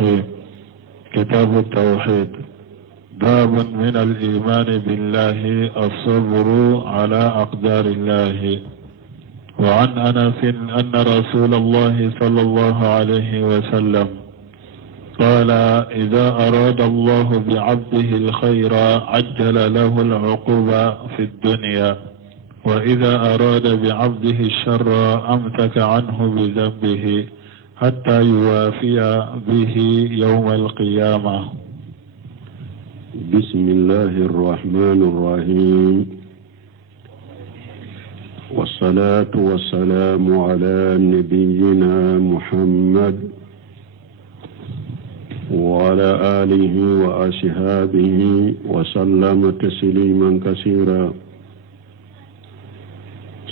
الرحيم. كتاب التوحيد. باب من الإيمان بالله الصبر على أقدار الله. وعن أنس أن رسول الله صلى الله عليه وسلم قال: إذا أراد الله بعبده الخير عجل له العقوبة في الدنيا، وإذا أراد بعبده الشر أمسك عنه بذنبه حتى يوافي به يوم القيامة. بسم الله الرحمن الرحيم، والصلاة والسلام على نبينا محمد وعلى آله وأصحابه وسلم تسليما كثيرا.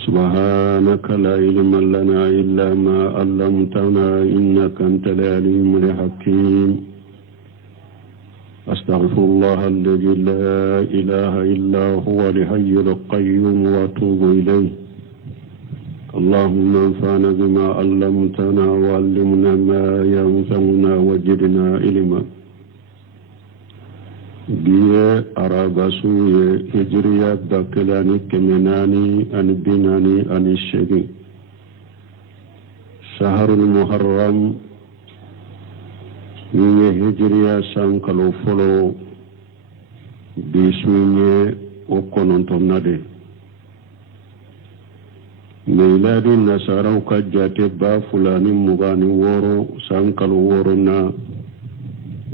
سبحانك لا علم لنا إلا ما علمتنا إنك أنت العليم الحكيم. أستغفر الله الذي لا إله إلا هو الحي القيوم وأتوب إليه. اللهم انفعنا بما علمتنا وعلمنا ما ينفعنا وزدنا علما. biye arabasuye hijriya bakilani kemenani ani binani ani shegi shaharul muharram niye hijriya sankalo folo bisminye okonontonnade meiladi nasarau kajjate ba fulani mugani woro sankalo woro na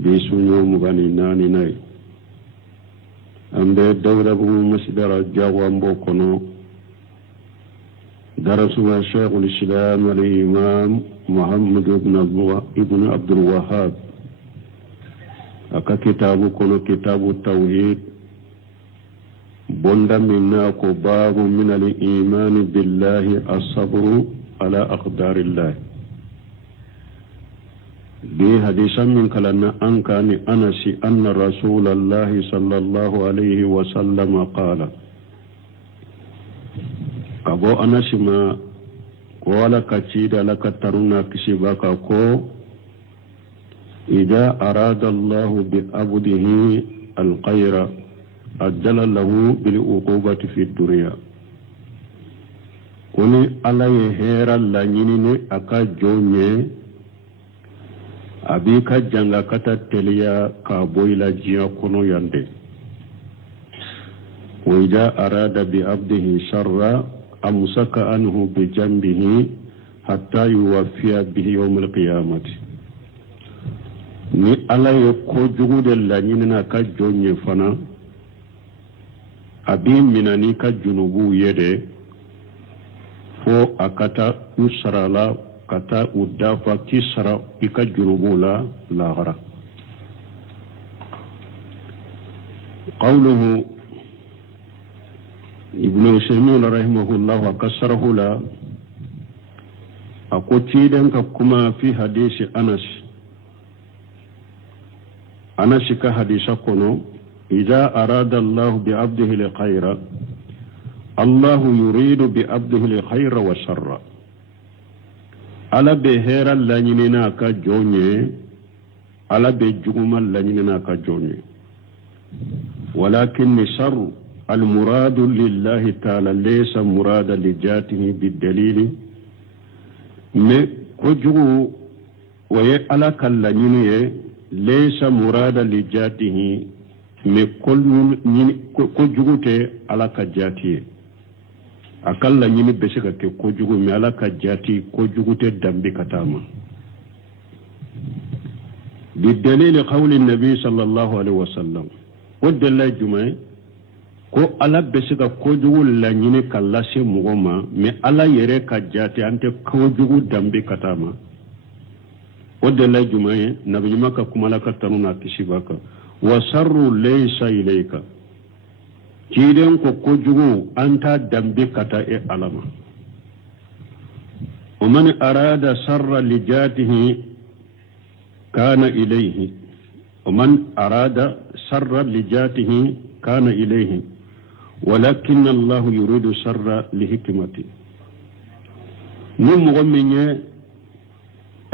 bisunyo mugani nani nai ambe dawla bu musdara jawambo kono darasuwa shaykhul islam al-imam muhammad ibn abdul wahhab aka kitabu kono kitabu tawhid bonda minna ko babu min al-iman billahi as-sabru ala aqdarillah بحديث من كلنا أنكان أنس أن رسول الله صلى الله عليه وسلم قال أبو أنس ما قال كتير لك ترونا كسبك كو إذا أراد الله بعبده الخير أجل له بالعقوبة في الدنيا كوني على يهير اللانيني أكا جوني abika janga kata telia ka boila jia kono yande wa idha arada bi abdihi sharra amsaka anhu bi janbihi hatta yuwaffiya bihi yawm al-qiyamah. Ni ala ko jugude la nyina ka jonye fana abi minani ka junubu yede fo akata usrala kata udafa kisra ika junubula lahara. قوله ابن سيمين رحمه الله وكسره لا أقوتيدن كما في حديث أنس كحديث كنو إذا أراد الله بعبده الخير الله يريد بعبده الخير والشر ala be hera lanyinina ka jonye ala be juguma lanyinina ka jonye walakin sharru al murad lillahi ta'ala laysa murada li jatihi bid dalil me ko jugu waye ala kal lanyine laysa murada li jatihi me ko jugute ala ka jatiye akalla nyini besika ke ko jugu mi ala ka jati ko jugute dambi katama bidalil qawli nabi sallallahu alaihi wasallam wadalla jumay ko ala besika ko jugu la nyini kallase mugoma mi ala yere ka jati ante ko jugu dambi katama wadalla jumay nabi maka kumala ka tanuna kishibaka wa sharru laysa ilayka kiden ko kojugu anta dambe kata e alama wa man arada sharra li jatihi kana ilayhi wa man arada sharra li jatihi kana ilayhi walakin Allah yuridu sharra li hikmati ni mo menye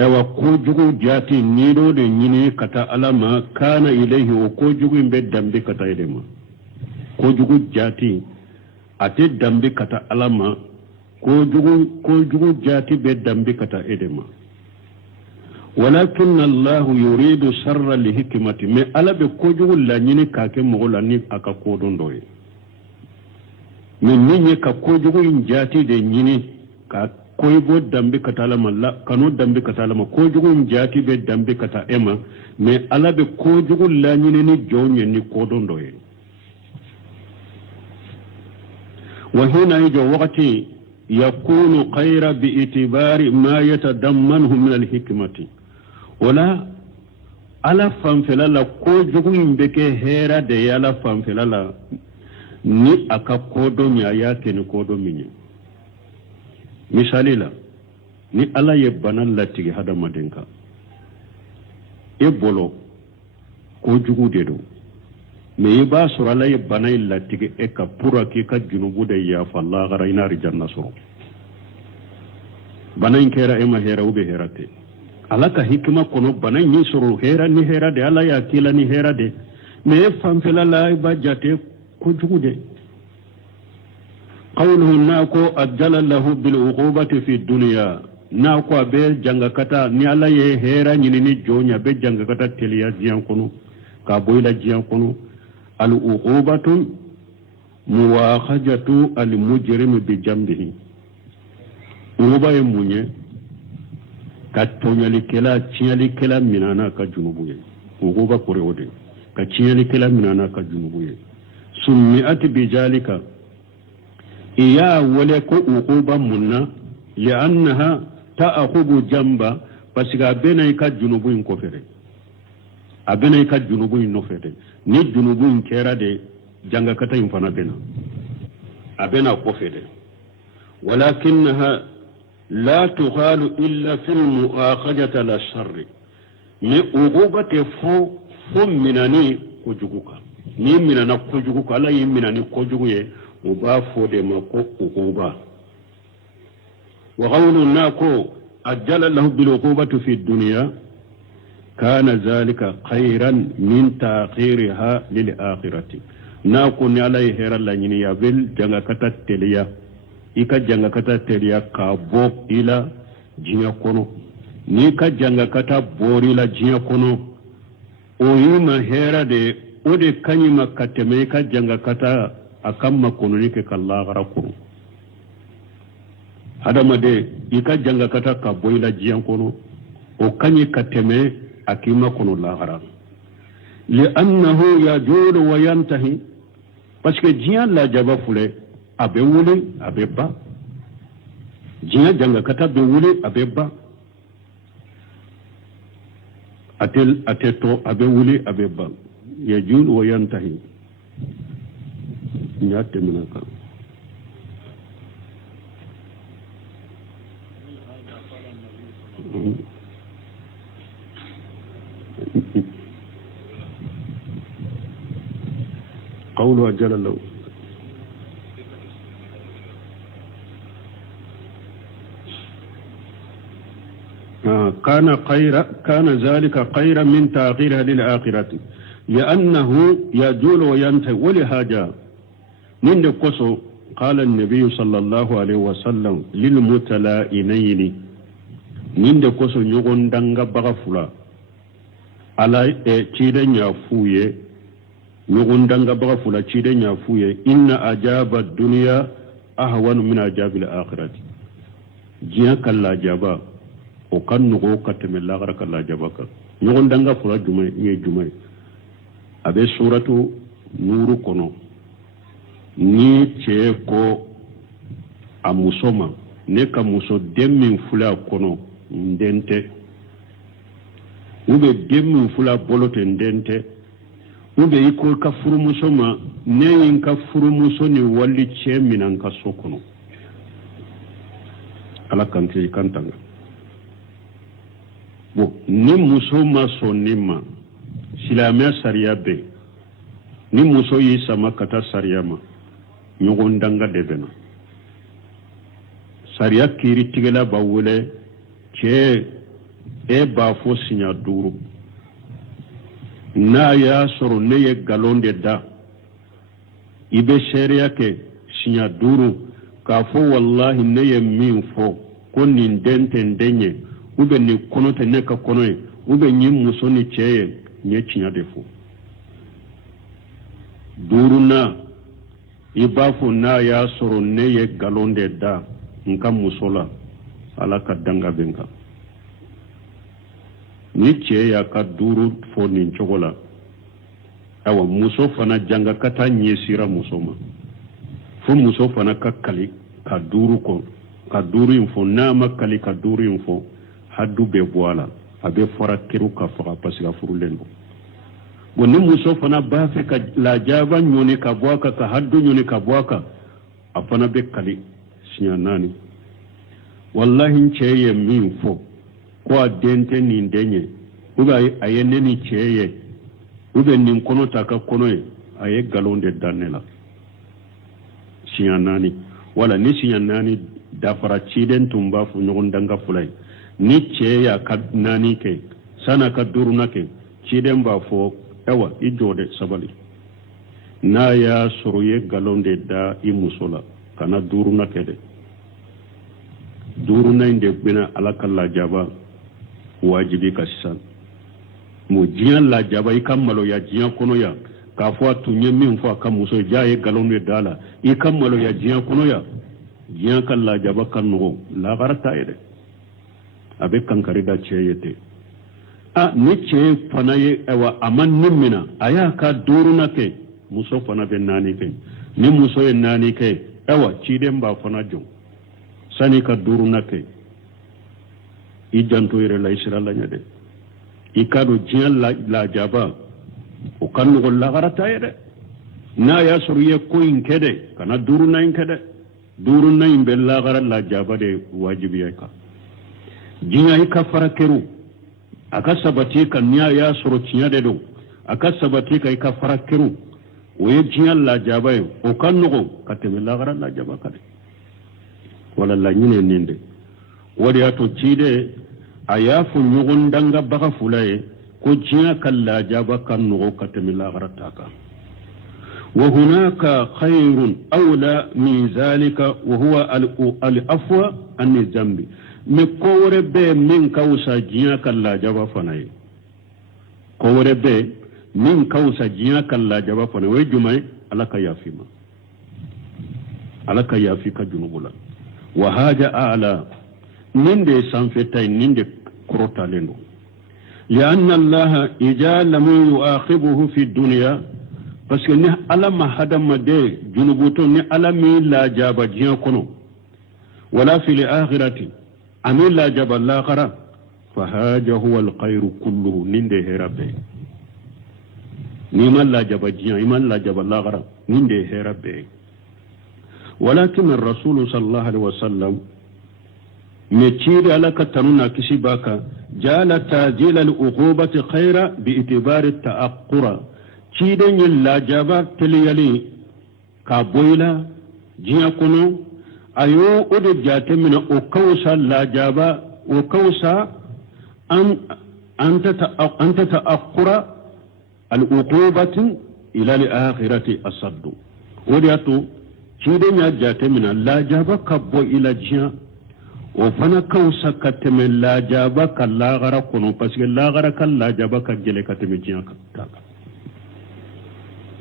ewa kojugu jati nido de nyini kata alama kana ilayhi o kojugu mbe dambe kata edema kojugu jati ate dambe kata alama kojugu jati be dambe kata edema walakin Allah yuridu sharra li hikmati me ala be kojugu la nyini kake mogola ni aka kodon doye min ninye ka kojugu jati de nyini ka koybo dambe kata alama la kanu dambe kata alama kojugu jati be dambe kata ema me ala be kojugu la nyini ni jonye ni kodon doye wa hina yajo wakati yakunu khayra bi itibari ma yatadammanhu min al hikmati wala ala fanfelala kojugu imbeke hera de yala fanfelala ni aka kodo nya yake ni kodo minye misali la ni ala ye banan latigi hada madenka e bolo kojugu dedo me yiba sura la ye banan latigi e ka pura ki ka junubu de ya falla gara ina rijanna suru banan kera e ma hera ube herate alaka hikma kono banan ni suru hera ni hera de ala ya kila ni hera de me famfela la ba jate kojugu de قوله ناكو أجل له بالعقوبة في الدنيا ناكو أبي جنغكتا نيالا يهيرا نيني جونيا بي جنغكتا تليا جيان كونو كابويلا جيان كونو العقوبة مواخجة المجرم بجنبه عقوبة يموني كتونيالي كلا تيالي كلا منانا كجنوبوية عقوبة كوريودي كتيالي كلا منانا كجنوبوية سمئت بجالك iya wale ko uquba munna li'annaha ta'khudhu jamba pasiga benay ka junubu in ko fere abenay ka junubu in no fere ni junubu in kera de janga kata in fana bena abena ko fere walakinnaha la tughalu illa fil mu'akhadati la sharri ni uquba te fo minani ko juguka ni minana ko juguka ala yi minani ko juguye وبافو دي مكو عقوبة وقول ناكو أجل له بالعقوبة في الدنيا كان ذلك خيرا من تأخيرها للآخرة ناكو نعلي هيرا لنيني يابل جنغكتا تليا إيكا جنغكتا تليا كابو إلى جنيا كونو نيكا جنغكتا بوري لا جنيا كونو ويما هيرا دي ودي كنيما كتميكا جنغكتا akamma kononi ke kalla gara kuru adama de ika janga kata ka boyla jiyan kono o kanyi kateme akima kono la gara li annahu yajulu wa yantahi parce que jiyan la jaba fule abe wuli abe ba jiyan janga kata be wuli abe ba ateto abe wuli abe ba yajulu wa yantahi ñaate minaka قوله أجل له كان ذلك خيرا من تأخيرها للآخرة لأنه يجول وينتهي ولهذا من قصو قال النبي صلى الله عليه وسلم للمتلائنين من قصو يغن دنغ بغفلا على تيدن يفوye يغن دنغ بغفلا تيدن يفوye إن أجاب الدنيا أهون من أجاب الآخرة جيا كلا جابا وكان نغو كتم الآخرة كلا جابا يغن دنغ فلا جمعي أبي سورة نور كنو ni cɛ ko a muso ma ne ka muso den min fula kɔnɔ n den tɛ u bɛ den min fula bolo tɛ n den tɛ u bɛ i ko ka furumuso ma ne ye n ka furumuso ni wali cɛ mina n ka so kɔnɔ ala kan tɛ i kan tanga bon ni muso ma sɔn ne ma silamɛ sariya bɛ ni muso y'i sama ka taa sariya ma ɲɔgɔn danga de bɛna sariya kiiri tigɛla b'a wele cɛ e ba fo sinya duru na ya soro ne ye galonde da ibe sharia ke sinya duru ka fo wallahi ne ye min fo ko nin denten denye ube ni kono te ne ka kono e ube nyi muso ni cheye nye chinya defo duru na ibafu na ya soro ne ye galonde da nka musola ala ka danga benka ni cheye ya ka duru fo nin chogola awa muso fana janga kata nyesira muso ma fo muso fana ka kali ka duru ko ka duru info na makali ka duru info haddu be boala abe fora kiru ka fara pasika furulendo woni muso fana ba fe ka la jaba nyoni ka boaka ka haddu nyoni ka boaka afana be kali sinya nani wallahi cheye min fo ko adente ni ndenye uga ayene ni cheye ube nin kono taka kono e aye galonde danela sinya nani wala ni sinya nani dafara ciden tumba fu nyogon danga fulay ni cheya ka nani ke sana ka duruna ke ciden ba fo ewa ijode sabali na ya suruye galonde da imusola kana duruna ke de duruna inde bina alakalla jaba wajibi kasisan mo jiyan la jaba ikammalo ya jiyan kono ya ka fo tunye min fo ka muso jaye galonde dala ikammalo ya jiyan kono ya jiyan kan la jaba kan no la garata ede abe kankari da cheyete a ni che fana ye ewa aman nimina aya ka duruna ke muso fana be nani ke ni muso ye nani ke ewa chiden ba fana jo sani ka duruna ke ijanto ire la israla nyade ikado jiyan la jaba o kan no la garata ede na ya suriye ko inkede kana duruna inkede duruna imbe la gara la jaba de wajibi ya ka jinya yi kafara keru aka sabati kan niya ya soro cinya de do aka sabati kai kafara keru waye jinya la jabaye o kan nugo kateme la gara la jaba kade wala la nyine ninde wadi ato cide ayafu nyugon danga baka fulaye ko jinya kan la jaba kan nugo kateme la gara taka وهناك خير أولى من ذلك وهو العفو عن الذنب مكورة به من كوسا جيا كلا جبا فناي كورة به من كوسا جيا كلا جبا فناي ويجمع على كيافيما على كيافي كجنوبلا وهذا أعلى من دي سانفتين من دي كروتا لنو لأن الله إذا لم يؤاخذه في الدنيا parce que ni ala ma hadama de junubuto ni ala mi la jaba jiya kono wala fil akhirati ami la jaba la khara fa haja huwa al khayr kulluhu ninde herabe ni man la jaba jiya iman la jaba la khara ninde herabe walakin ar-rasul sallallahu alaihi wasallam me ciri ala katanuna kisibaka jala tajil al-uqubati khayra bi itibari at-ta'aqqura ciden yin lajaba teliyali ka boyla jiya kono ayo ode jate mina o kawsa lajaba o kawsa anta ta'aqqura al-uqubati ila al-akhirati asaddu ode ato ciden ya jate mina lajaba ka boyla jiya o fana kawsa kateme lajaba ka lagara kono parce que lagara ka lajaba ka gele kateme jiya ka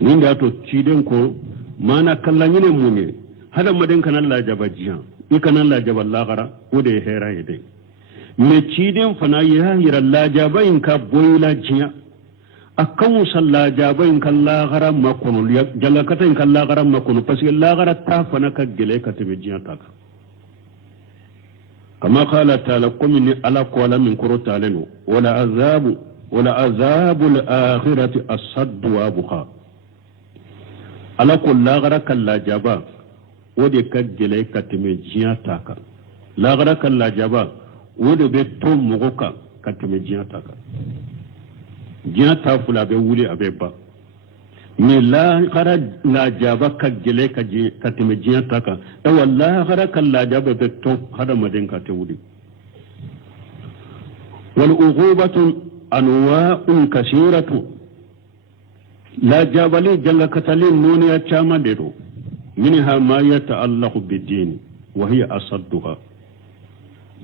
ninga to ciden ko mana kallanyine munye hada maden kan Allah jaba jiya ikan Allah jaba lagara o de hera yede me ciden fana ya hira la jaba in ka boyla jiya akan salla jaba in kan lagara makono jalla kata in kan lagara makono parce que lagara ta fana ka gele ka tebe jiya ta kama qala ta'ala qumni ala qala min qurata lanu wala azabu al-akhirati asad wa abqa ala ko lagara kan lajaba wode ka gele ka teme jiya taka lagara kan lajaba wode be to mogoka ka teme jiya taka jiya ta fula be wuli abe ba ni lagara lajaba ka gele ka teme jiya taka e wallahi lagara kan lajaba be to hada maden ka te wuli والعقوبة أنواع كثيرة لا جابلي جل كتلين نوني أتشامدرو منها ما يتعلق بالدين وهي أصدها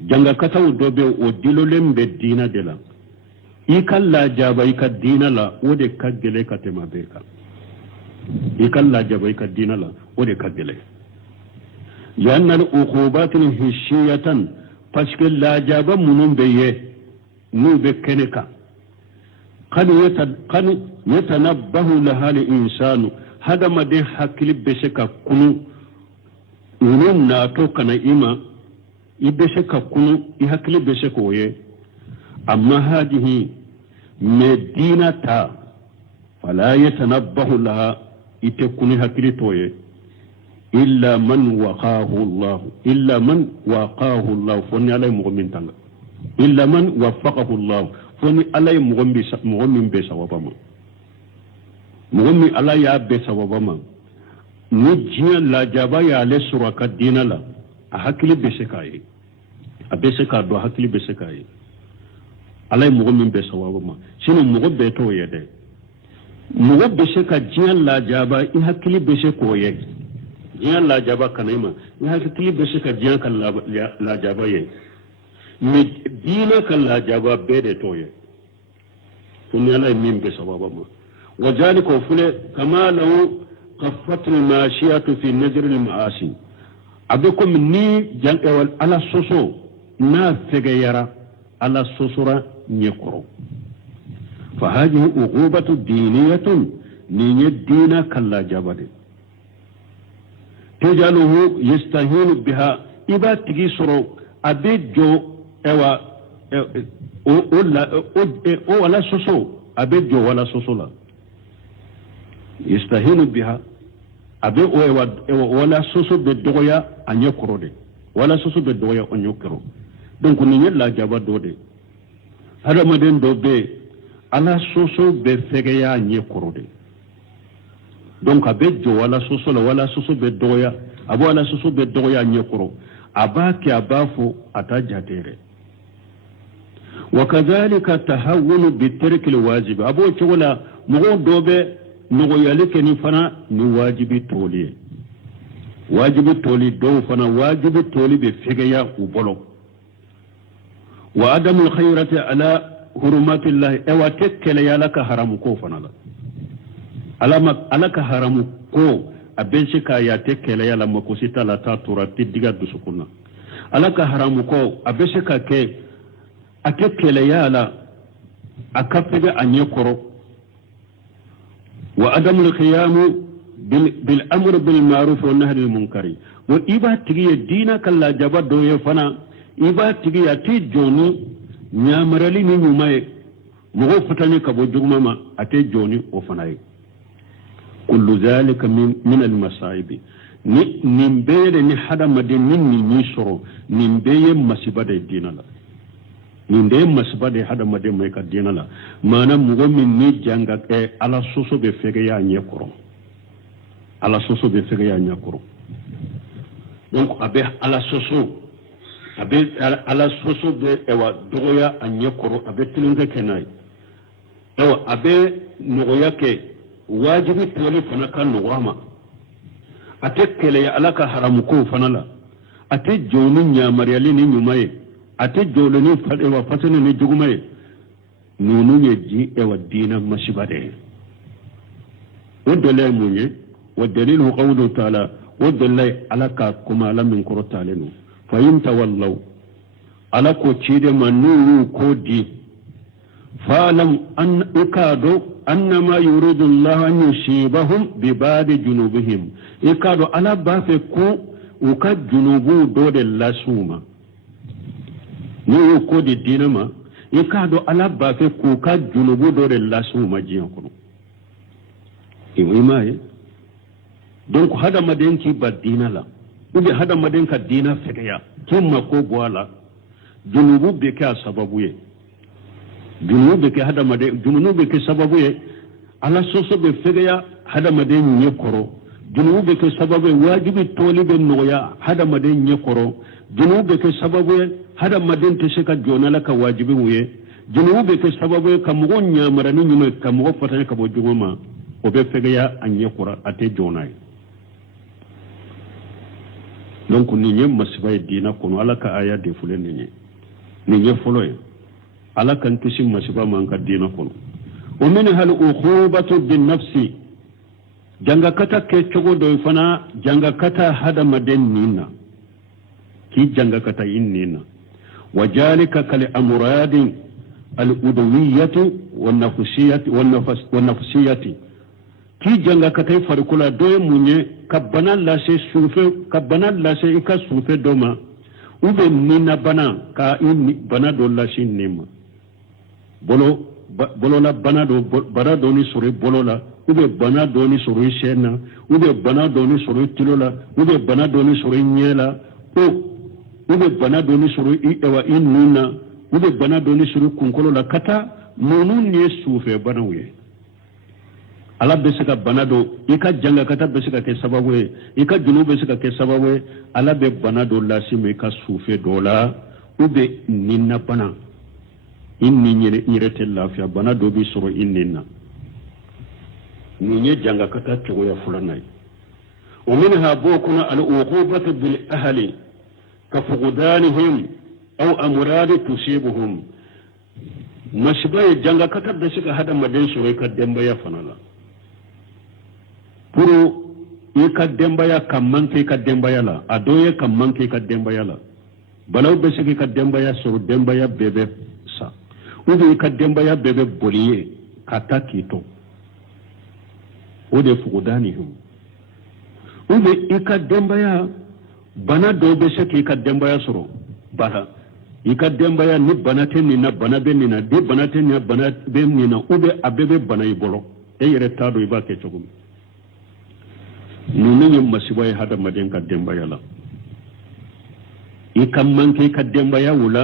جل كتو دوبي ودلو لم بالدين دلا إيكال لا جابا إيكا الدين لا ودي كجلي كتما بيكا إيكال لا جابا إيكا الدين لا ودي كجلي لأن العقوبات هشية فاشكل لا جابا منون بيه نو بكنكا قد يتنبه لها الإنسان هذا ما دي حكي بشكا كنو ونون ناتو كان إما يبشكا كنو يحكي بشكا ويه أما هذه مدينة فلا يتنبه لها يتكون حكي تويه إلا من وقاه الله فني عليه مؤمن تنغ إلا من وفقه الله فني عليه مؤمن بسوابما مؤمن على يا بسوابما نجيا لا جابا يا لسرا كدين لا أحكي بسكاي أبسكا دو أحكي بسكاي عليه مؤمن بسوابما شنو مؤمن بتو يده مؤمن بسكا جيا لا جابا أحكي بسكويه jiyan la jaba kanima ya haka klibe shi ka jiyan kan la jaba ye me dina kan la jaba bede toye sun yala min be sababa ma wajalika fule kama lahu qaffat al mashiyatu fi najr al maasi abikum ni jan ewal ala soso na fege yara ala sosura nyekoro fa hadhihi uqubatu diniyatun ni dina kan la jaba de تجعله يستهين بها إذا تجي سرو أبيجو أو ولا سوسو أبيجو ولا سوسو لا يستهين بها أبي ولا سوسو بالدغيا أن يكرو دي ولا سوسو بالدغيا أن يكرو donc ni la jaba dode hada maden do be ala soso be fegeya nye korode donc abejo wala soso be doya abo wala soso be doya nyekoro abaki abafu atajatere wakadhalika tahawunu bitark alwajib abo chola mugo dobe mugo yalike ni fana ni wajibi toli do fana wajibi toli be fegeya ubolo wa adamu alkhayrati ala hurumati allah ewa tekkele yalaka haramu ko fana la alaka haramu ko abenshi ka ya tekele yala makosita la tatura tidiga dusukuna alaka haramu ko abenshi ka ke atekele yala akafega anyekoro wa adamu alqiyam bil amr bil ma'ruf wa nahy anil munkar wa iba tigi dina kala jaba do ye fana iba tigi ya ti joni nyamarali ni nyumaye mugo fatani kabo jugmama ate joni o fanaye كل ذلك من المصائب نمبير نحدا مدين مني نيسرو نمبير مسباد الدين لا نمبير مسباد هذا مدين ميك الدين لا ما أنا مغمن نيجانغا على سوسو بفريا نيكورو على سوسو بفريا نيكورو donc abe ala soso be ewa doya anyekoro abe tilunge kenai ewa abe nogoya ke wajibi tole fana kan nugama atekele ya alaka haramu ko fana la ate joni nyamariyali ni nyumaye ate jolo ni fade wa fatene ni jugumaye nunu yeji ewa dina mashibade ودلائل مني والدليل قوله تعالى ودلائل alaka kuma lamin kurtalenu فإن تولوا على كوتشيد منو كودي فاعلم أن إكادو أنما يريد الله أن يصيبهم ببعض جنوبهم إكادو على بافكو وكاد جنوبو دود اللاسوما نيو كودي دينما إكادو على بافكو وكاد جنوبو دود اللاسوما جيانكو إيماي donc hada maden ki badina la ube hada maden ka dina fekeya kimma ko boala junubu be ka sababu ye junubu be ka hada maden junubu be ka sababu ye ala soso be fekeya hada maden nye koro junubu be ka sababu wajibi toli be noya hada maden nye koro junubu be ka sababu ye hada maden te sheka jona la ka wajibi wuye junubu ke sababu kamugo nyamara ni nyuma kamugo fatane kabo jungoma o be fegaya anye kura ate jonai donc ni nyem masibay dina kono ala ka aya de fulen ni nye foloy ala kan kisi masiba man ka dina kono o min hal ukhubatu bin nafsi janga kata ke chogo do fana janga kata hada maden nina ki janga kata innina wajalika kal amradi al udawiyatu wan nafsiyati wan nafsiyati ki janga kata farkula do munye kabana lase sufe kabana lase ika sufe doma ube nina bana ka inni bana do lase nima bolo la bana do ni sore bolo la ube bana do ni sore shena ube bana do ni sore tilola ube bana do ni sore nyela ube bana do ni sore ewa inuna ube bana do ni sore kunkolo la kata nunu ni sufe bana we ala besika bana do ika janga kata besika ke sababu ika junu besika ke sababu ala be bana do la sime ka sufe dola ube ninna bana inni nyirete lafiya bana do bi soro innina ni janga kata to ya fulanai wa minha bukuna al uqubatu bil ahli ka fuqdanihim aw amrad tusibuhum mashbay janga kata da shiga hada madan soro ka demba ya fanala puro ka demba ya kamman kai ka demba ya la adoye kamman kai ka demba ya la balaw be shiga ka demba ya soro demba ya bebe sa ube ka demba ya bebe boliye kata kito ode fuqdanihum ube ika demba ya bana do be shake ka demba ya soro bana ika demba ya ni bana tenni na bana benni na de bana tenni na bana benni na ube abebe bana ibolo e yere tado iba ke chogum nunu nyem masiboy hada maden ka demba ya la ika manke ka demba ya wula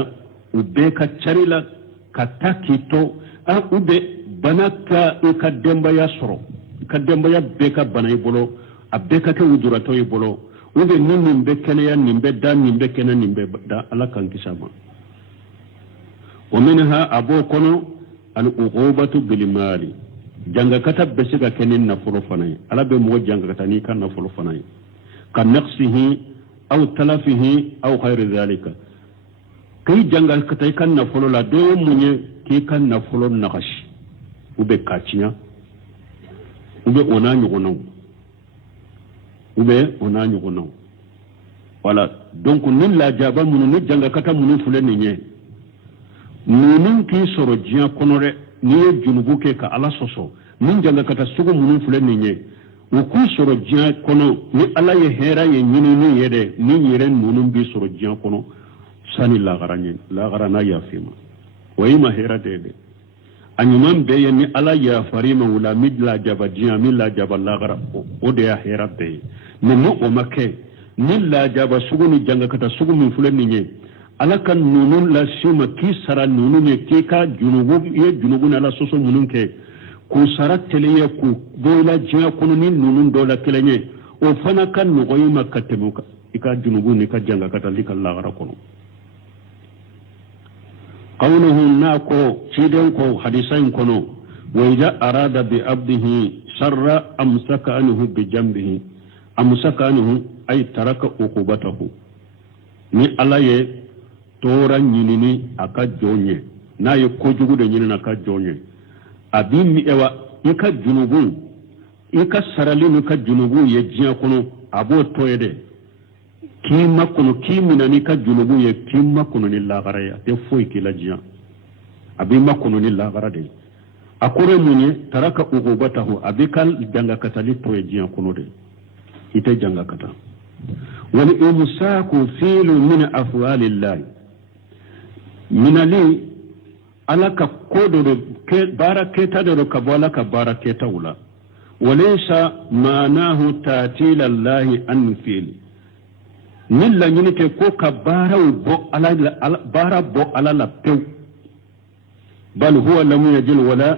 ube ka charila kata kito a ube bana ka ika demba ya soro ka demba ya beka bana ibolo a beka ke wudurato ibolo ube nini mbe kene ya nimbe da nimbe kene nimbe da ala kan kisama wa minha abo kono al uqubatu bil mali janga kata besiga kene na folo fanay ala be mo janga kata ni kan na folo fanay kan naqsihi aw talafihi aw ghayr dhalika kai janga kata kan na folo la do munye ki kan na folo nakash ube kachinya ube ona nyugono wala donc nin la jaba munu ni janga kata munu fule ni nye nunun ki soro jiya konore ni junubu ke ka ala soso nin janga kata sugu munu fule ni nye ku soro jiya kono ni ala ye hera ye nyini ni yede ni yere nunun bi soro jiya kono sani la garana ya fima wayima hera dede anyuman beye ni ala ya farima wala midla jaba jiya midla jaba la gara o de ya hera beye ni no o make ni la jaba sugu ni janga kata sugu min fulen ni nye ala kan nunun la shima ki sara nunun ye ki ka junubu na la soso munun ke ku sara teleye ku bola jiya kono ni nunun dola kelenye o fana kan no goyima katemuka ika junubu ni ka janga kata lika la gara kono قوله ناكو شيدنكو حديثين كنو وإذا أراد بعبده شر أمسك عنه بجنبه أمسك عنه أي ترك عقوبته ni ala ye tora nyinini aka jonye na ye kojugu de nyinina aka jonye abi mi ewa ika junubu ika sarali ni ka junubu ye jiya kono abo toyede kima kono kimina ni ka junubu ye kima kono ni lagara ya te foi kila jiya abi makono ni lagara de akore munye taraka uqubatahu abikal janga katali to ye jiya kono de ite janga kata wal imsaku filu min afwalillah minali alaka kodo ke baraketa do ka bola ka baraketa wala walaysa manahu ta'tila allah an fili nilla nyini ke ko ka bara bo ala la pew bal huwa lam yajil wala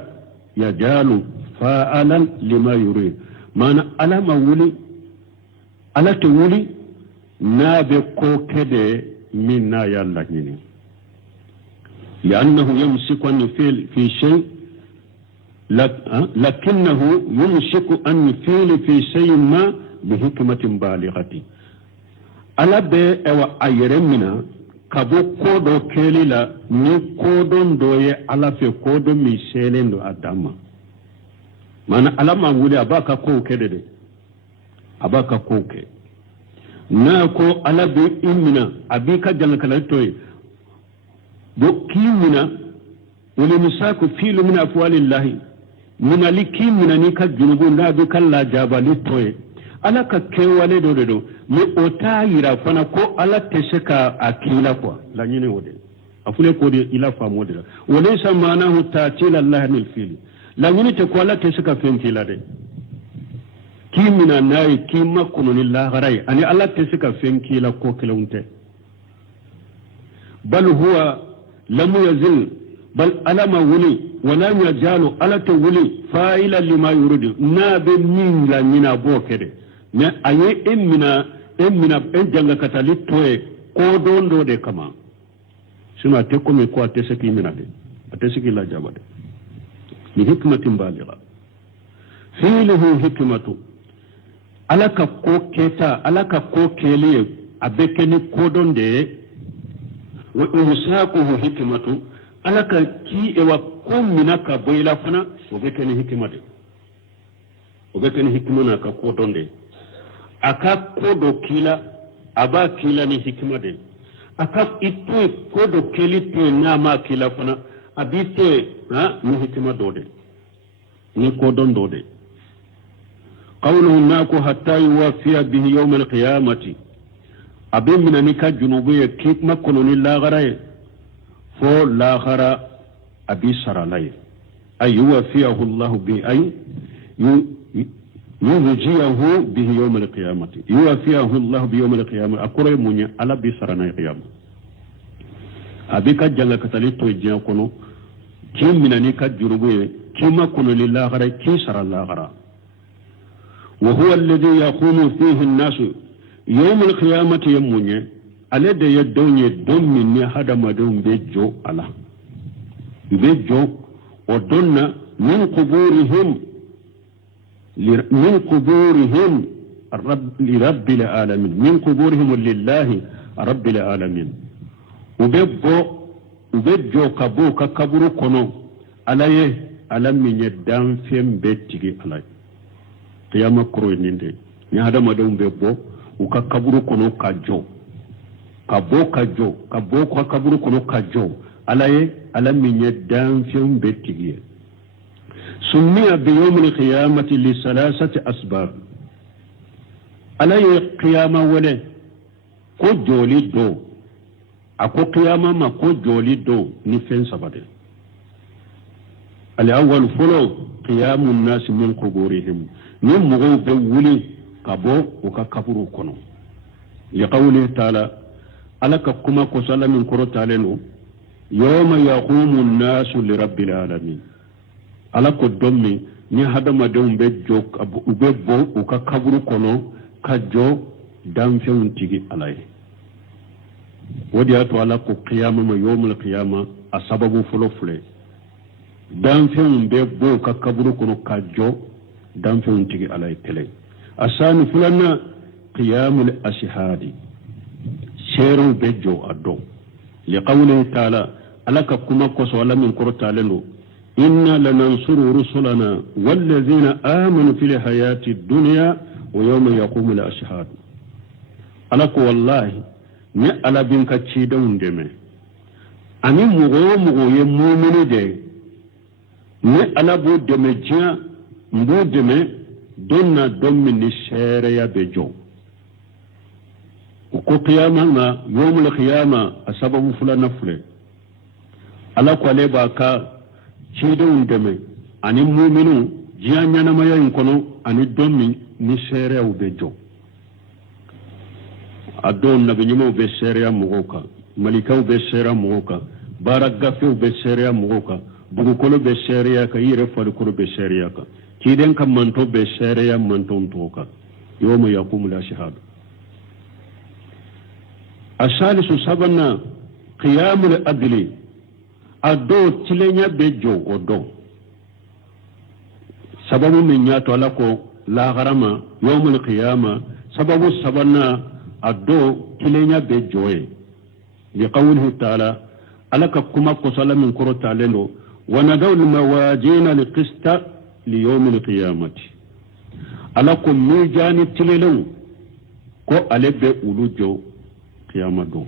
yajalu fa'alan lima yurid mana ala mawuli ala to wuli na be ko kede minna yalla nyini لأنه يمسك أن يفعل في شيء لكنه يمسك أن يفعل في شيء ما بحكمة بالغة ألا بي أو أيرمنا كابو كودو كيلي لا ني كودون دوي ألا في كودو ميشيلين دو أداما مانا ألا ما ولي أباكا كوكي دي أباكا كوكي ناكو ألا بي إمنا أبيكا جانك لتوي بو كيمنا ولمساك فيل من أفوال الله من لكيمنا نيكا جنوبو نابكا لا جابا لتوي ألا كيوالي دو دو مي أوتايرا فنكو ألا تشكا أكيلا كوا لا نيني ودي أفولي كودي إلا فامودي وليس معناه تاتيل الله من الفيل لا نيني تكو ألا تشكا فينكيلا دي كيمنا ناي كيما كنون الله غراي أني ألا تشكا فينكيلا كو كيلونتي بل هو لم يزل بل ألم ولي ولا يجال ألا تولي فائلا لما يريد ناب من لا من أبوكره ما أي إمنا إنجل كتالي توي كودون دو دي كما سنو أتكم يكو أتسكي من أدي أتسكي لا جابد لحكمة بالغة فيله حكمة ألك كو كيتا ألك كو كيلي أبكني كودون دي وإمساكه حكمة ألك كي إوا كم منك بويلا فنا وبكني حكمة وبكني حكمة كودون دي aka kodo kila aba kila ni hikima de aka ito kodo keli to na ma kila fana abito ni hikima dode ni kodon dode qawluhu nako hatta yuwafiya bihi yawm alqiyamati abin min nika junubi kik makono ni la garaye fo la gara abi saralay ay yuwafiyahu allah bi ay يوجيه به يوم القيامة يوفيه الله بيوم القيامة أقول مني على بسرنا القيامة أبيك جل كتلت وجيه كنو كم من أنك جربوه كما كن لله غرا كي سر الله غرا وهو الذي يقوم فيه الناس يوم القيامة يمني الذي يدوني دم مني هذا ما دون بيجو الله بيجو ودون من قبورهم من قبورهم لرب العالمين من قبورهم لله رب العالمين وبيبو كبو كبرو كنو عليه ألم من يدام فيم بيتي عليه قيامة كروي نيندي هذا ما دوم بيبو وكبرو كنو كجو كبو كبرو كنو كجو عليه ألم من يدام فيم بيتي سمي بيوم القيامة لثلاثة أسباب على قيامة ولا كجولي دو أكو قيامة ما كجولي دو نفين سبادة الأول فلو قيام الناس من قبورهم نمغو بولي كبو وككبرو كنو لقوله تعالى ألك كما كسال من كرو تعالى يوم يقوم الناس لرب العالمين ala ko dommi ni hadamadenw be jo ube bo u ka kaburu kono ka jo danfɛnw tigi ala ye o de y'a to ala ko qiyama ma yawmul qiyama a sababu fɔlɔ filɛ danfɛnw bɛ bo u ka kaburu kono ka jo danfɛnw tigi ala ye kɛlɛ a sani filanan qiyamul ashhadi seerew bɛ jo a dɔn liqawlihi taala ala ka kuma kɔsɔn ala min kɔrɔtalen don إنا لننصر رسلنا والذين آمنوا في الحياة الدنيا ويوم يقوم الأشهاد ألك والله ني على بنك تشيدون دمي أني مغو يمومن دي ني على بو دمي جا مبو دمي دون دم الشير يا بجو وكو قيامة يوم القيامة أسبب فلا نفله ألك ولي باكا ciidewun deme ani muminu jiya ɲanamaya in kɔnɔ ani dɔn min ni seereyaw bɛ jɔ a dɔw nabiɲumanw bɛ seereya mɔgɔw kan malikaw bɛ seereya mɔgɔw kan baara gafew bɛ seereya mɔgɔw kan dugukolo bɛ seereya kan i yɛrɛ farikolo bɛ seereya kan ciden ka manto bɛ seereya mantonw tɔgɔ kan yawma yaqumul ashhad asalisu sabana qiyamul adli ado tilenya bejo odo sababu min yato alako la garama yawmul qiyama sababu sabana ado tilenya bejoe li qawlihi ta'ala alaka kuma qasala min qurata lendo wa nadaw al mawajin li qista li yawmil qiyamati alakum mijani tilelu ko alebe ulujo qiyama do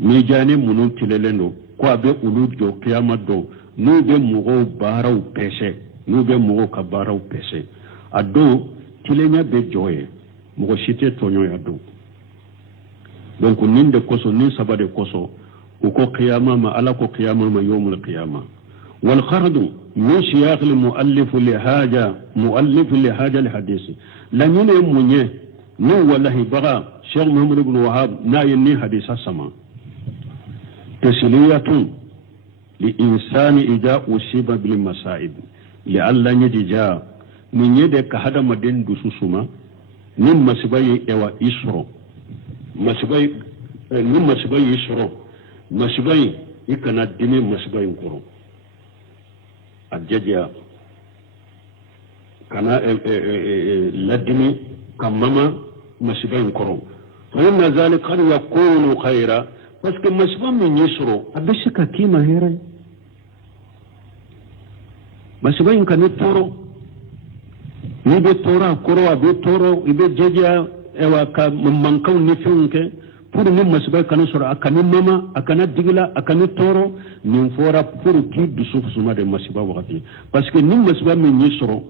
mijani munun tilelendo ko abe ulujo qiyama do nube mugo baraw pese nube mugo ka baraw pese ado tilenya be joye mugo shite tonyo ya do donc ninde koso ni sabade koso uko qiyama ma ala ko qiyama ma yawmul qiyama wal khardu min siyaq al muallif li haja al hadith la nyune munye no wallahi baga sheikh muhammad ibn wahab na yini hadisa sama tasliyatun li insani ida usiba bil masaib li alla nyidija min yede ka hada maden dususuma nim masibaye ewa isro masibaye nim masibaye isro masibaye ikana dine masibaye nkoro adjaja kana ladini kamama masibaye nkoro fa inna zalika qad yakunu khayra parce que masiba min yisro abishika kima here masiba in kan toro ni be tora koro abe toro ibe jeja ewa ka mankaw ni fiunke pour ni masiba kan soro akani mama akana digila akani toro ni fora pour ki dusuf suma de masiba wakati parce que ni masiba min yisro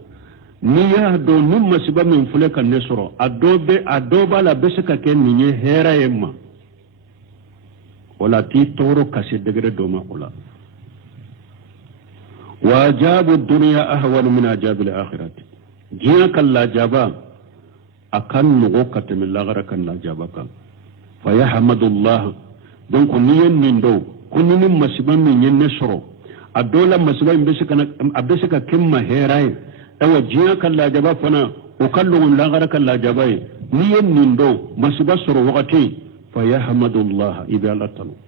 ni ya do ni masiba min fule kan ne soro adoba la besika ken ni hera yemma wala ti toro kasi degre doma kula wajabu dunya ahwan min ajabil akhirati jiya kalla jaba akan nugo katemi lagara kan la jaba kan fa yahmadullah donc niyen nindo kunini masiba min yenne soro adola masiba abesika kemma heray ewa jiya kalla jaba fana o kallu lagara kan la jaba niyen nindo masiba soro wakati فيحمد الله إذا لطنوا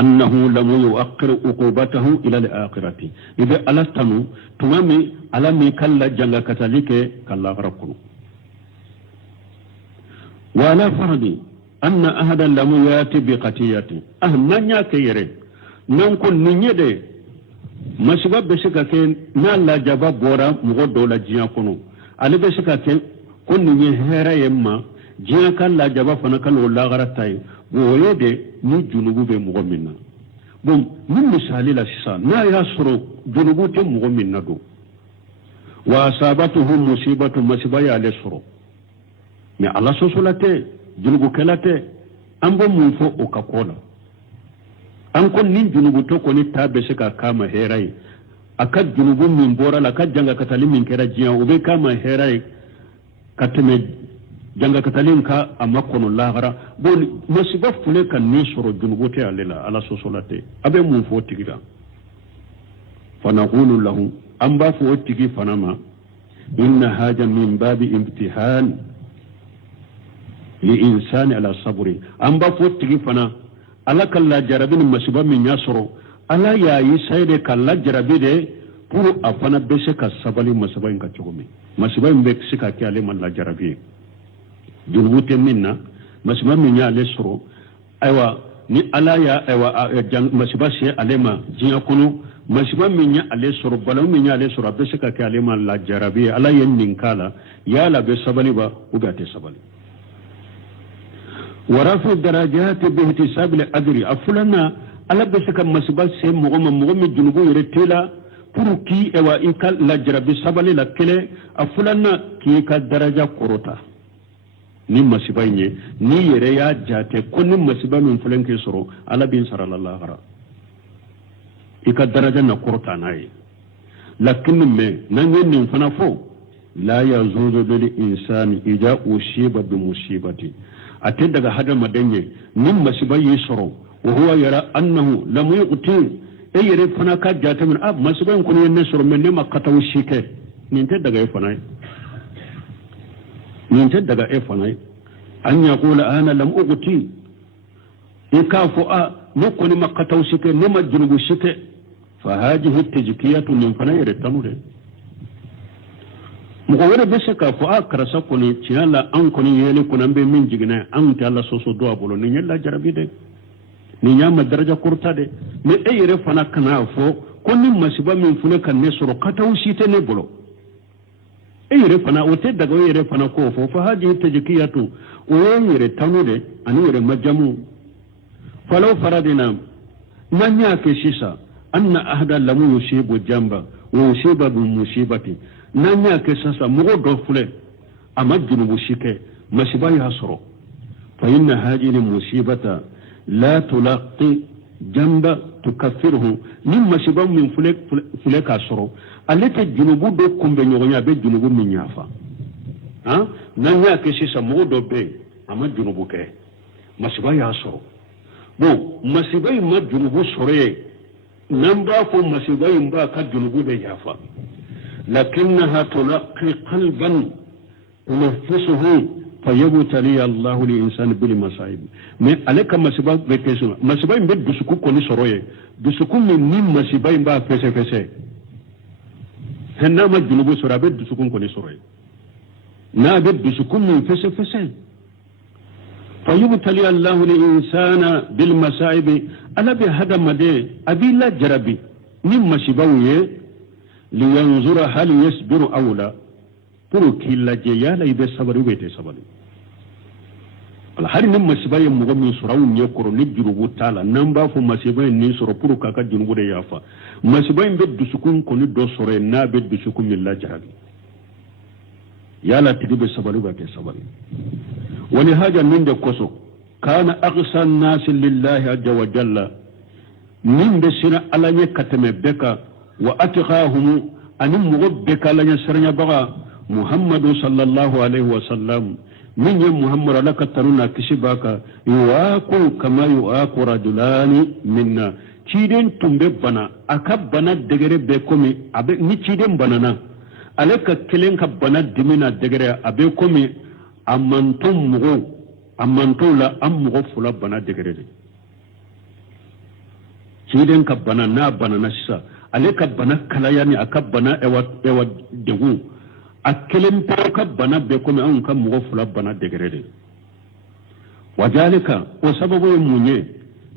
أنه لم يؤخر عقوبته إلى الآخرة إذا ألتنوا تمامي ألمي كلا جنغ كتاليك كلا غرقنوا ولا فرد أن أحدا لم يأتي بقتية من يكيري ننقل نيدي مسبب بسكا كين نالا جبا بورا مغدو لجيا كنو ألي بسكا كين كن نيهيرا يما jiya kan la jaba fana kan wala garatai woye de ni junubu be mugo minna bon min misali la sisa na ya suru junubu te mugo minna do wa asabatuhum musibatu masibaya le suru ni ala sosolate junubu kelate ambo mun fo o kakola an kon nin junubu to ko ni tabe se ka kama herai akad junubu min bora la ka janga katali min kera jiya o be kama herai kateme janga katalin ka amma kono lahara bon masiba fule kan ni soro junubote alela ala sosolate abe mun fo tigira fanaqulu lahu amba fo tigi fanama inna haja min babi imtihan li insani ala sabri amba fo tigi fana ala kala jarabin masiba min yasoro ala yayi sayde kala jarabide pour afana bese ka sabali masiba inka chogome masiba imbe sika kyale man la jarabi junubute minna masiba min ya lesro aywa ni ala ya aywa masiba se alema jiya kunu masiba min ya alesro balaw min ya alesro abese ka ke alema la jarabi ala yen ninkala ya la be sabali ba ugate sabali warafu darajati bi ihtisab al ajri aflana ala bese ka masiba se mugo junubu yere tela pour ki ewa ikal la jarabi sabali la kele aflana ki ka daraja korota ni masiba nye ni yere ya jate ko ni masiba min fulen ke soro ala bin sarallahu gara ika daraja na korta nayi lakin me nan yin fana fo la yazuzu bil insani ija ushiba bi musibati ate daga hada madanye ni masiba yi soro wa huwa yara annahu lam yuqti yere fana ka jate min ab masiba ko ne soro men ne makata shike ni te daga fana من تدق إفناي أن يقول أنا لم أغتي إكافو نقول ما قطعوا شكي نما جنوب شكي فهذه التزكية من فنير التنور مغوره بسكا فو أكرسا كوني تيالا أنكوني يلي كنا من جغنا أنت الله سوسو دوا بولو نيلا جربي دي نياما درجة كورتا دي مي أي رفنا كنا فو كوني مسيبا من فنك النسر قطعوا شيتي نبولو أي رفنا وتدق أي رفنا كوفو فهذه التزكية ويري التنور أن يري مجمو فلو فردنا من ياكي سيسا أن أهدا لم يصيب الجنب ويصيب بالمصيبة من ياكي سيسا مغضو فلي أما الجنوب الشيكي مصيبة يحصرو فإن هذه المصيبة لا تلاقي جنب تكفره من مصيبة من فلك أصرو التي الجنوب دو كم بنيوغنيا بالجنوب من يافا من ياكي سيسا مغضو بي أما الجنوب كي مصيبة يحصرو bon masibai ma junubu sore nan ba ko masibai ba ka junubu da yafa lakinnaha tulaqi qalban tunafisuhu fayabtali Allah li insan bil masaib mais alaka masibai be kesu masibai be dusuku ko ni soroye dusuku ni masibai ba fese fese henna ma junubu sora be dusuku ko ni soroye na be dusuku ni fese fese فيبتلي الله الإنسان بالمصائب ألا بهذا مدى أبي لا جربي مما شبويه لينظر هل يصبر أو لا ترك إلا جيالا إذا صبر وبيت صبر الحال مما شبويه مغمي سراون يقر نجرب تعالى نمبا فما شبويه نسر بروكا كجنوب يافا ما شبويه بد سكون كوني دو سوري نا بد سكون الله جربي يالا تجيب صبر وبيت صبر ولهذا من دكوسو كان أغسى الناس لله عز وجل من دسنا على يكتم بك وأتقاهم أن مغبك على يسرنا بغا محمد صلى الله عليه وسلم من يوم محمد لك ترونا كشباك يواكو كما يواكو رجلان منا تيدين تنببنا أكبنا دقري بكمي أبي نتيدين بنانا عليك كلين كبنا دمنا دقري أبي كمي amanto la am mugo fula bana degrede ciden ka bana na bana na sisa ale ka bana kalaya ni aka bana ewa degu akelen to ka bana be ko an ka mugo fula bana degrede wajalika wa sababu munye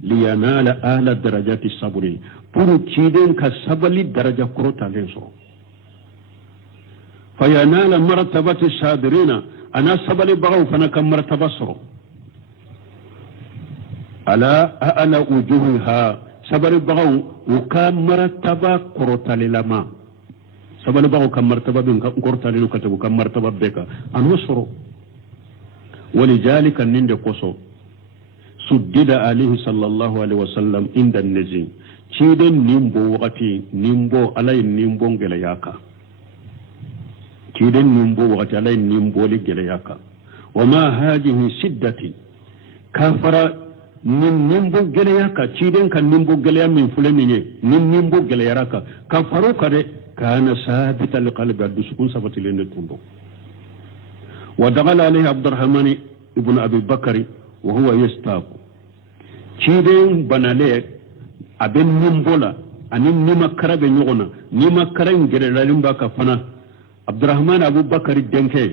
liyanala ala darajati sabri puru ciden ka sabali daraja korota lenso fayanala martabati sabirina أنا سبلي بغو فأنا كم مرتبة صرو على أعلى وجوهها سبلي بغو وكم مرتبة قرطة للما سبلي بغو كم مرتبة بين قرطة للكتب وكم مرتبة بك أنا صرو ولذلك نند قصو سدد عليه صلى الله عليه وسلم عند النزي تيدن نيمبو وقتي نيمبو علي نيمبو نجلياكا كيدن نمبو وغتالين نمبو لجلياكا وما هذه سدتي كافر نمبو جلياكا كيدن كان نمبو جليا من فلانية نمبو جلياكا كافرو كده كان ثابت القلب الدسكون ثبت لين التنبو ودخل عليه عبد الرحمن ابن أبي بكر وهو يستاق كيدن بناليه أبن نمبولا أن نما كرب نغنا نما كرن جلالين باكا فنا عبد الرحمن أبو بكر الدنكي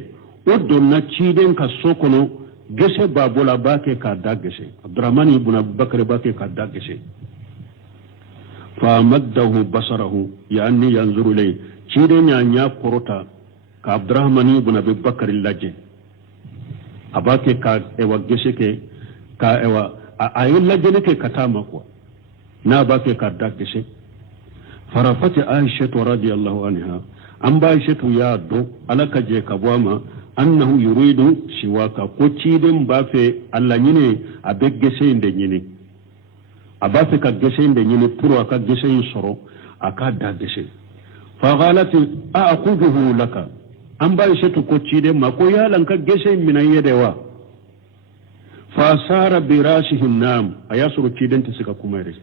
ودنا تشيدن كسوكونو جسه بابولا باكي كادا جسه عبد الرحمن ابن أبو بكر باكي كادا جسه فمده بصره يعني ينظر إليه تشيدن يعني قرطة كعبد الرحمن ابن أبو بكر اللجي أباكي كا إيوا جسه كا إيوا أيول لجي كي كتامكوا نا باكي كادا جسه فرفت عائشة رضي الله عنها an ba shi ya do alaka je kabwama annahu yuridu shiwaka ko cidin ba fe Allah nyine a be gese inde nyine a ba fe ka gese inde nyine puro aka gese soro aka da gese fa ghalat a aquduhu laka an ba shi ko cidin ma ko ya lanka gese mina yedewa fa sara bi rasihi nam ayasuru cidin ta suka kuma yare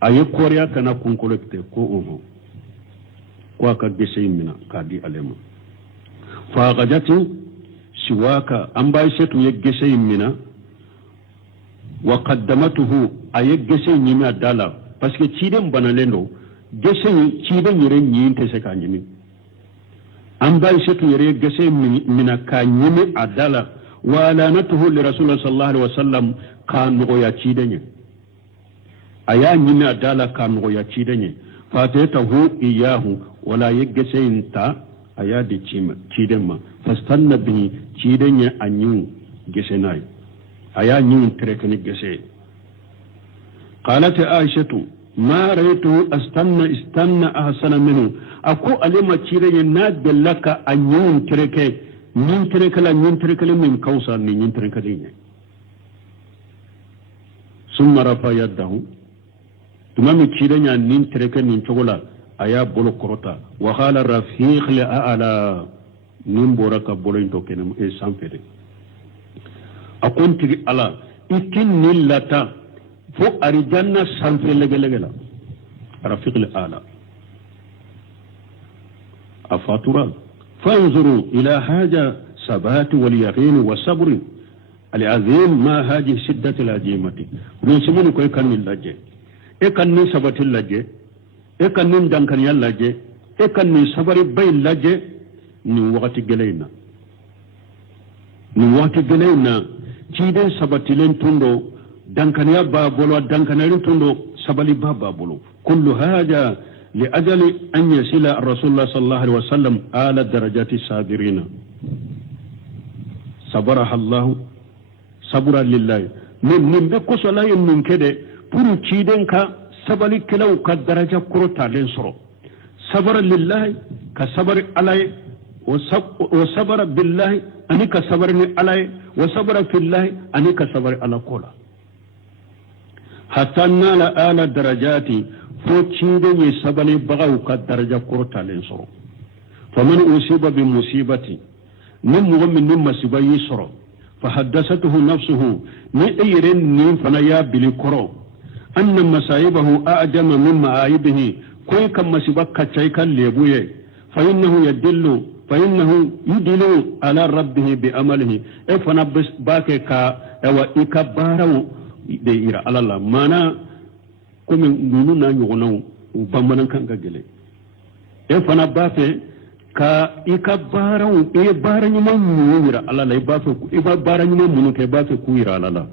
ayi koriya kana kun kolekte ko oho kwa ka gese mina kadi alema fa gajatu siwaka an bai setu ye gese mina وقدمته أي جسي نيمي أدالا بس كي تشيدن بنالندو جسي تشيدن يري نين تسكا نيمي أمباي شكي يري جسي من كانيمي أدالا ولانته لرسول الله صلى الله عليه وسلم كان نغويا تشيدن أيا نيمي أدالا كان نغويا تشيدن فاتيته إياه ولا يجسي انتا أيا دي تشيدن ما فاستنى به تشيدن أنيو جسناي أيا نيو تركني جسي قالت عائشة ما رأيته استنى أحسن منه أكو ألما تشيري ناد لك أن ينترك لا ينترك من كوسا ينترك دينه ثم رفع يده ثم تشيري أن ينترك من شغلا أيا بولو كروتا وقال رفيق لأعلى نمبورك بولين توكينم إيسان فيري أكون تري على إكين نلتا فو أرجانا سانفي لغلا رفيق الآلة أفاتورا فانظروا إلى هذا ثبات واليقين والصبر العظيم ما هذه شدة العجيمة نسمون كوي كان من لجي كان من ثبات اللجي كان من دانكان يالجي كان من صبر بين لجي من وقت جلينا تيدن ثبات لين تندو دانكانيا بابولو دانكانيا تندو سبالي بابولو كل هذا لأجل أن يصل الرسول الله صلى الله عليه وسلم آل درجات الصابرين صبرها الله صبرا لله من بكو لا من كده pour تيدن كا سبالي كلاو كدرجة كروتا لنصرو صبر لله كصبر عليه وصبر بالله أني كصبرني عليه وصبر في الله أني كصبر على كولا حتى نال آل درجات فوتشيدن يسبني بغاو كدرجة كورتا لنصرو فمن أصيب بمصيبة نمو من مصيبة يسرو فحدثته نفسه نئيرن نين فنيا بلكرو أن مصائبه أعجم من معايبه كوي كم مصيبة كتشيكا ليبويه فإنه يدل على ربه بأمله فنبس باكي كا اوا إكبارو ديرا على الله مانا كومي نونو نيغونو بامبانان كانغا جيلي فنبافي كا إكبارو باراني ما نيويرا على الله باراني ما منو كي بافي كويرا على الله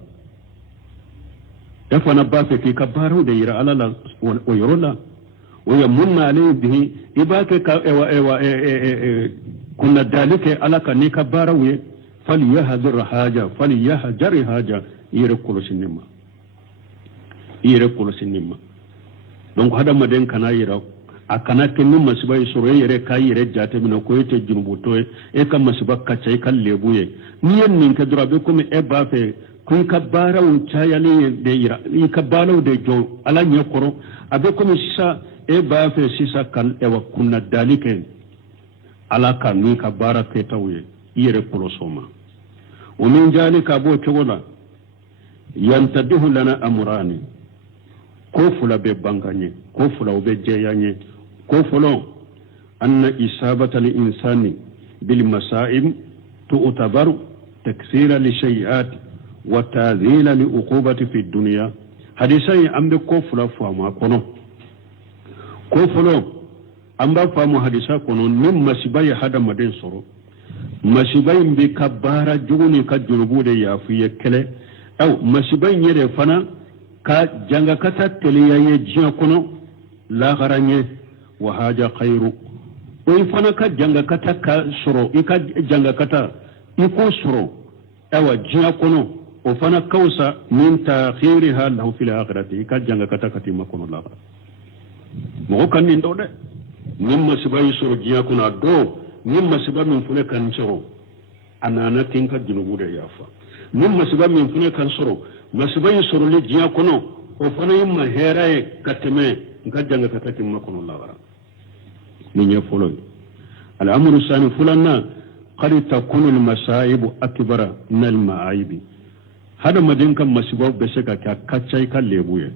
فنبافي كي كبارو ديرا على الله ويرولا ويمن عليه به إباك كنا ذلك على كنيك باروي فليهجر حاجة يركل سنما donc hada maden kana yira akana kenni masiba isoro yere kai yere jate mina ko yete junubuto e kam masiba kacha kan lebuye ni yen nin ka durabe ko me e ba fe kun ka barawu chayale de yira i ka balaw de jo ala nyekoro abe ko mi sisa e ba fe sisa kan e wa kunna dalike ala kan ni ka bara ke tawye yere kulo soma o min jalika bo chogola yantabihu lana amrani ko fula be banganye ko fula be jeyanye ko fulo anna isabata li insani bil masaib tu'tabaru taksira li shay'at wa ta'dhila li uqubati fi dunya hadisai ambe ko fula fama kono ko fulo amba famu hadisa kono nim masibai hada maden soro masibai bi kabara juguni ka junubude ya fiye kele aw masibai yere fana ka janga kata teliyaye jiya kono la garanye wa haja khairu o fana ka janga kata ka soro ika janga kata iko soro awa jiya kono o fana kausa min ta'khiriha lahu fil akhirati ka janga kata katima kono la mo kan ni ndode nimma sibai soro jiya kono do nimma siba min fune kan soro anana tinka junubude yafa nimma siba min fune kan soro masibai soro le jiya kono o fana yimma heraye kateme ngajanga katati makono lawara ni nya folo al-amru sani fulanna qad takunu al-masaibu akbara min al-ma'aibi hada madin kan masiba beseka ka kaccai kan lebuye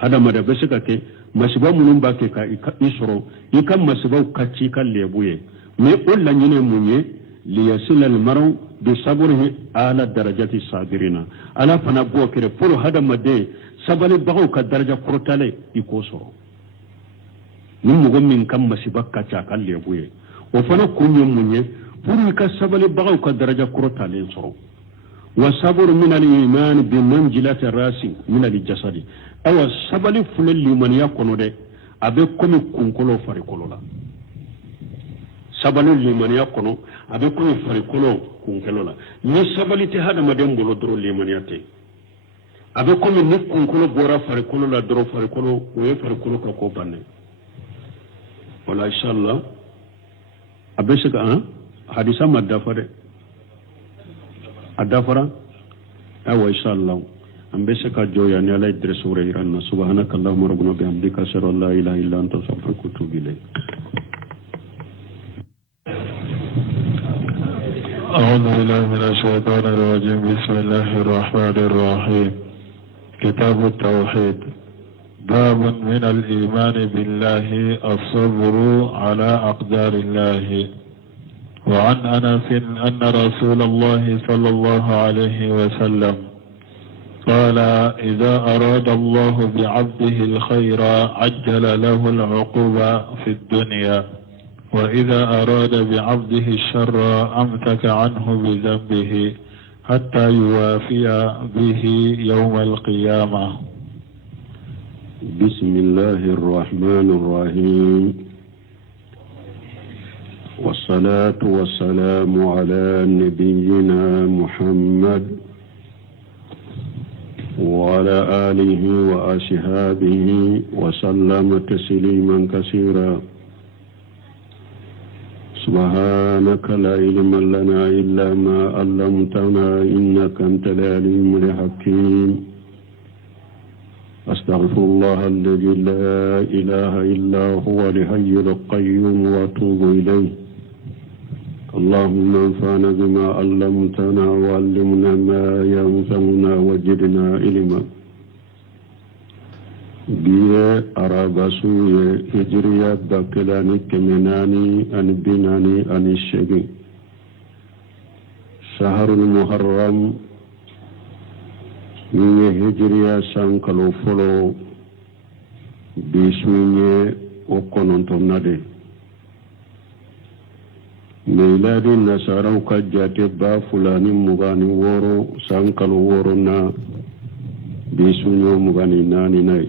hada mada beseka ke masiba munun ba ke ka isoro ikan masiba kacci kan lebuye me ullan yine munye ليصل المرء بصبره على درجة الصابرين على فنبوه كده فلو هذا مدى sabali bagaw ka daraja korotale iko soro ni mogo min kam masibak ka ca kan lebuye o fana kunye munye puru ka sabali bagaw ka daraja korotale soro wa sabr min al iman bi manzilati rasi min al jasadi awa sabali fulal liman yakono de abe komi kunkolo farikolo la sabali liman yakono abe komi farikolo kunkolo la ni sabali te hada madem bolo dro liman yate abe komi ni kunkolo bora farikolo la dro farikolo o farikolo ka ko banne wala inshallah abe saka hadisa madafare adafara awa inshallah ambe saka joya ni ala idre sura iranna subhanaka allahumma rabbuna bihamdika ashhadu an la ilaha illa anta astaghfiruka wa atubu ilayk أعوذ بالله من الشيطان الرجيم بسم الله الرحمن الرحيم كتاب التوحيد باب من الإيمان بالله الصبر على أقدار الله وعن أنس أن رسول الله صلى الله عليه وسلم قال إذا أراد الله بعبده الخير عجل له العقوبة في الدنيا وإذا أراد بعبده الشر أمسك عنه بذنبه حتى يوافي به يوم القيامة بسم الله الرحمن الرحيم والصلاة والسلام على نبينا محمد وعلى آله وأصحابه وسلم تسليما كثيرا سبحانك لا علم لنا إلا ما علمتنا إنك أنت العليم الحكيم أستغفر الله الذي لا إله إلا هو الحي القيوم وأتوب إليه اللهم انفعنا بما علمتنا وعلمنا ما ينفعنا وزدنا علما biye arabasuye hijriya bakilani kemenani ani binani ani shegi shaharul muharram niye hijriya sankalo folo bisuye okonontonnade meiladi nasaraw ka jate ba fulani mugani woro sankalo woro na bisuyo mugani nani nay